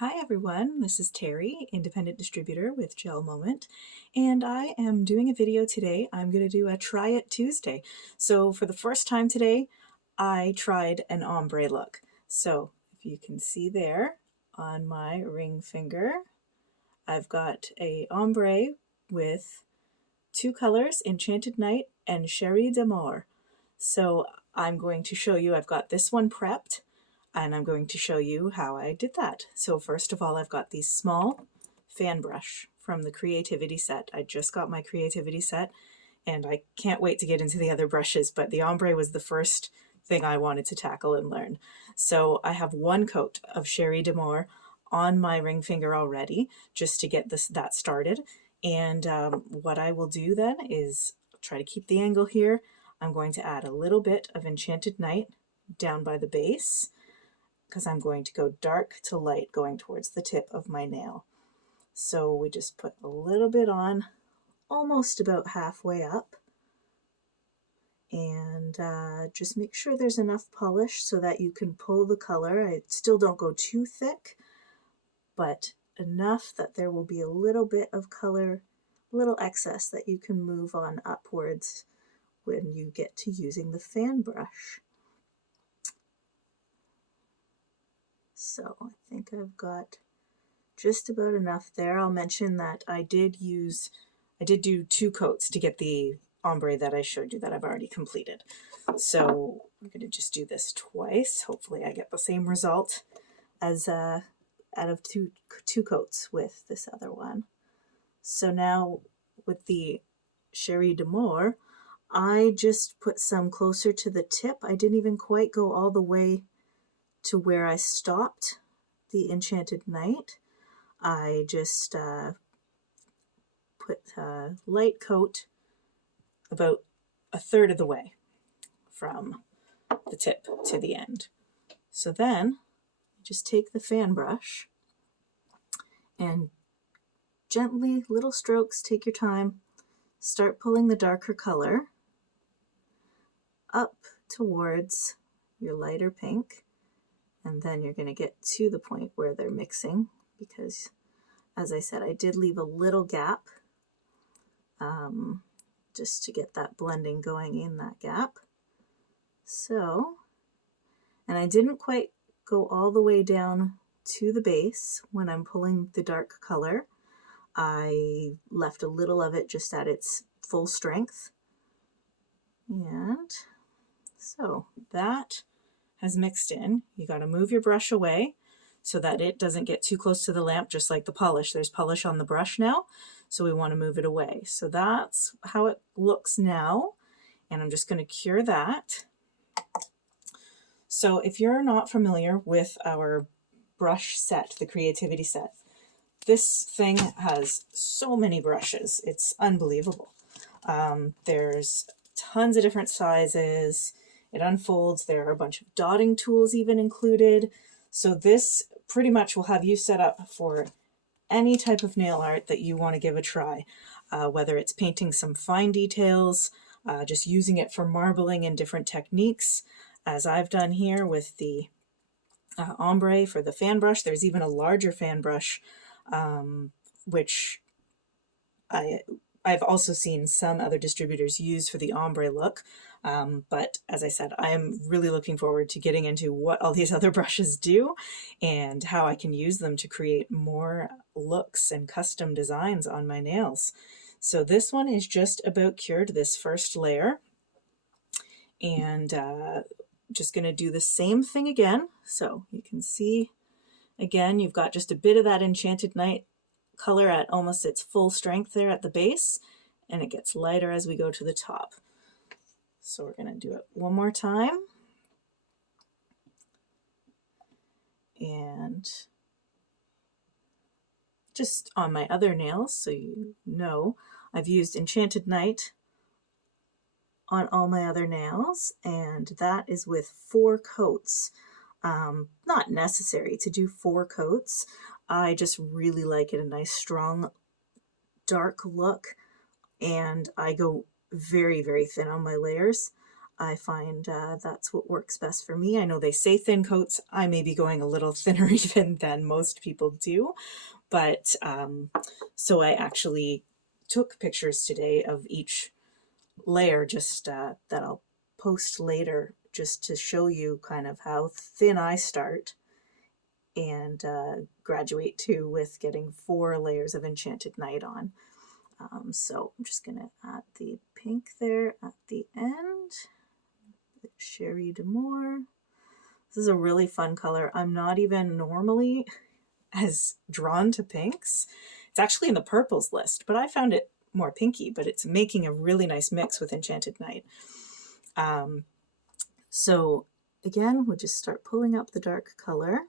Hi everyone, this is Terry, independent distributor with GelMoment, and I am doing a video today. I'm going to do a Try It Tuesday. So for the first time today, I tried an ombre look. So if you can see there on my ring finger, I've got a ombre with two colors, Enchanted Night and Cherie d'Amour. So I'm going to show you, I've got this one prepped, and I'm going to show you how I did that. So first of all, I've got these small fan brush from the Creativity set. I just got my Creativity set, and I can't wait to get into the other brushes, but the ombre was the first thing I wanted to tackle and learn. So I have one coat of Cherie d'Amour on my ring finger already, just to get that started. And what I will do then is try to keep the angle here. I'm going to add a little bit of Enchanted Night down by the base, because I'm going to go dark to light going towards the tip of my nail. So we just put a little bit on, almost about halfway up, and just make sure there's enough polish so that you can pull the color. I still don't go too thick, but enough that there will be a little bit of color, a little excess that you can move on upwards when you get to using the fan brush. So I think I've got just about enough there. I'll mention that I did do two coats to get the ombre that I showed you that I've already completed. So I'm going to just do this twice. Hopefully I get the same result as out of two coats with this other one. So now with the Cherie d'Amour, I just put some closer to the tip. I didn't even quite go all the way to where I stopped the Enchanted Night. I just put a light coat about a third of the way from the tip to the end. So then just take the fan brush and gently, little strokes, take your time, start pulling the darker color up towards your lighter pink, and then you're going to get to the point where they're mixing, because as I said, I did leave a little gap just to get that blending going in that gap. So, and I didn't quite go all the way down to the base when I'm pulling the dark color. I left a little of it just at its full strength. And so that has mixed in. You got to move your brush away so that it doesn't get too close to the lamp, just like the polish. There's polish on the brush now, so we want to move it away. So that's how it looks now, and I'm just going to cure that. So if you're not familiar with our brush set, the Creativity set, this thing has so many brushes. It's unbelievable. There's tons of different sizes. It unfolds. There are a bunch of dotting tools even included. So this pretty much will have you set up for any type of nail art that you want to give a try, whether it's painting some fine details, just using it for marbling in different techniques, as I've done here with the ombre for the fan brush. There's even a larger fan brush, which I've also seen some other distributors use for the ombre look, but as I said, I am really looking forward to getting into what all these other brushes do and how I can use them to create more looks and custom designs on my nails. So this one is just about cured, this first layer, and just going to do the same thing again. So you can see, again, you've got just a bit of that Enchanted Night color at almost its full strength there at the base, and it gets lighter as we go to the top. So we're going to do it one more time, and just on my other nails, so you know, I've used Enchanted Night on all my other nails, and that is with 4 coats. Not necessary to do 4 coats. I just really like it, a nice strong dark look, and I go very, very thin on my layers. I find that's what works best for me. I know they say thin coats. I may be going a little thinner even than most people do, but so I actually took pictures today of each layer, just that I'll post later, just to show you kind of how thin I start and graduate to with getting 4 layers of Enchanted Night on. So I'm just going to add the pink there at the end. Sherry D'Amour. This is a really fun color. I'm not even normally as drawn to pinks. It's actually in the purples list, but I found it more pinky, but it's making a really nice mix with Enchanted Night. So again, we'll just start pulling up the dark color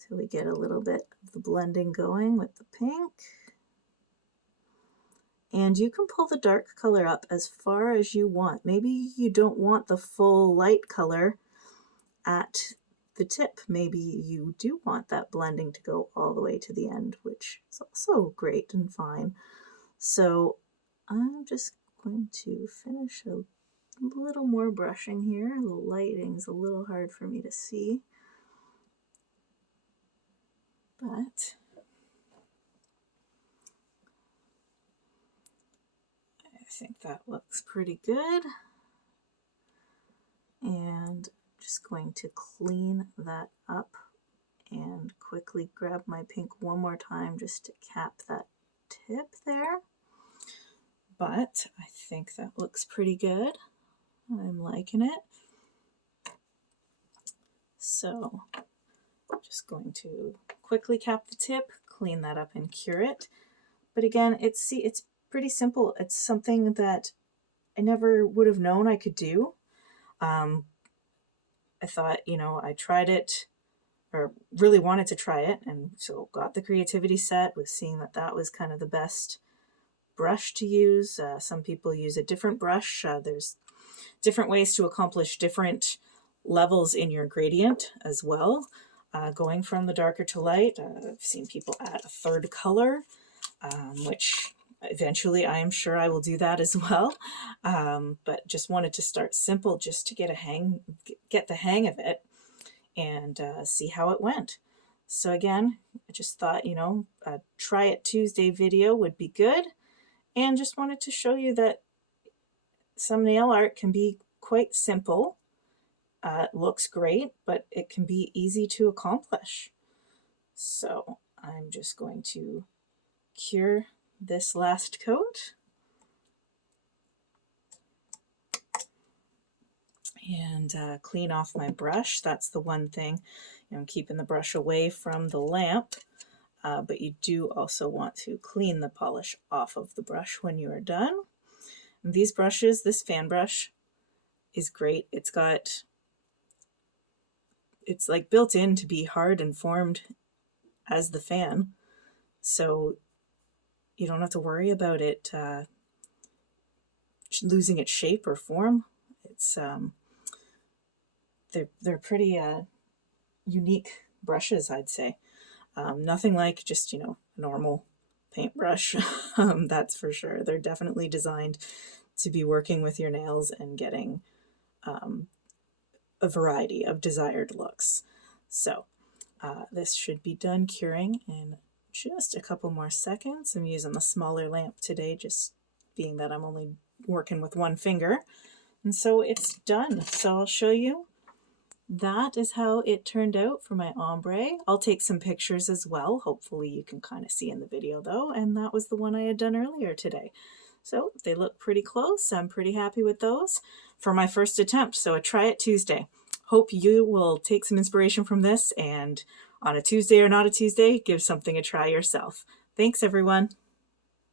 till we get a little bit of the blending going with the pink. And you can pull the dark color up as far as you want. Maybe you don't want the full light color at the tip. Maybe you do want that blending to go all the way to the end, which is also great and fine. So I'm just going to finish a little more brushing here. The lighting's a little hard for me to see, but I think that looks pretty good. And I'm just going to clean that up and quickly grab my pink one more time just to cap that tip there. But I think that looks pretty good. I'm liking it. So I'm just going to quickly cap the tip, clean that up and cure it. But again, it's pretty simple. It's something that I never would have known I could do. I thought, you know, I tried it, or really wanted to try it, and so got the creativity set, was seeing that that was kind of the best brush to use. Some people use a different brush. There's different ways to accomplish different levels in your gradient as well. Going from the darker to light, I've seen people add a third color, which eventually I am sure I will do that as well. But just wanted to start simple just to get the hang of it and see how it went. So again, I just thought, you know, a Try It Tuesday video would be good, and just wanted to show you that some nail art can be quite simple. It looks great, but it can be easy to accomplish. So I'm just going to cure this last coat and clean off my brush. That's the one thing, you know, I'm keeping the brush away from the lamp, but you do also want to clean the polish off of the brush when you are done. And these brushes, this fan brush is great. It's like built in to be hard and formed as the fan, so you don't have to worry about it losing its shape or form. It's they're pretty unique brushes, I'd say. Nothing like just, you know, a normal paintbrush. That's for sure. They're definitely designed to be working with your nails and getting a variety of desired looks. So this should be done curing in just a couple more seconds. I'm using the smaller lamp today, just being that I'm only working with one finger. And so it's done. So I'll show you. That is how it turned out for my ombre. I'll take some pictures as well. Hopefully you can kind of see in the video though. And that was the one I had done earlier today. So they look pretty close. I'm pretty happy with those for my first attempt. So a Try It Tuesday. Hope you will take some inspiration from this, and on a Tuesday or not a Tuesday, give something a try yourself. Thanks, everyone.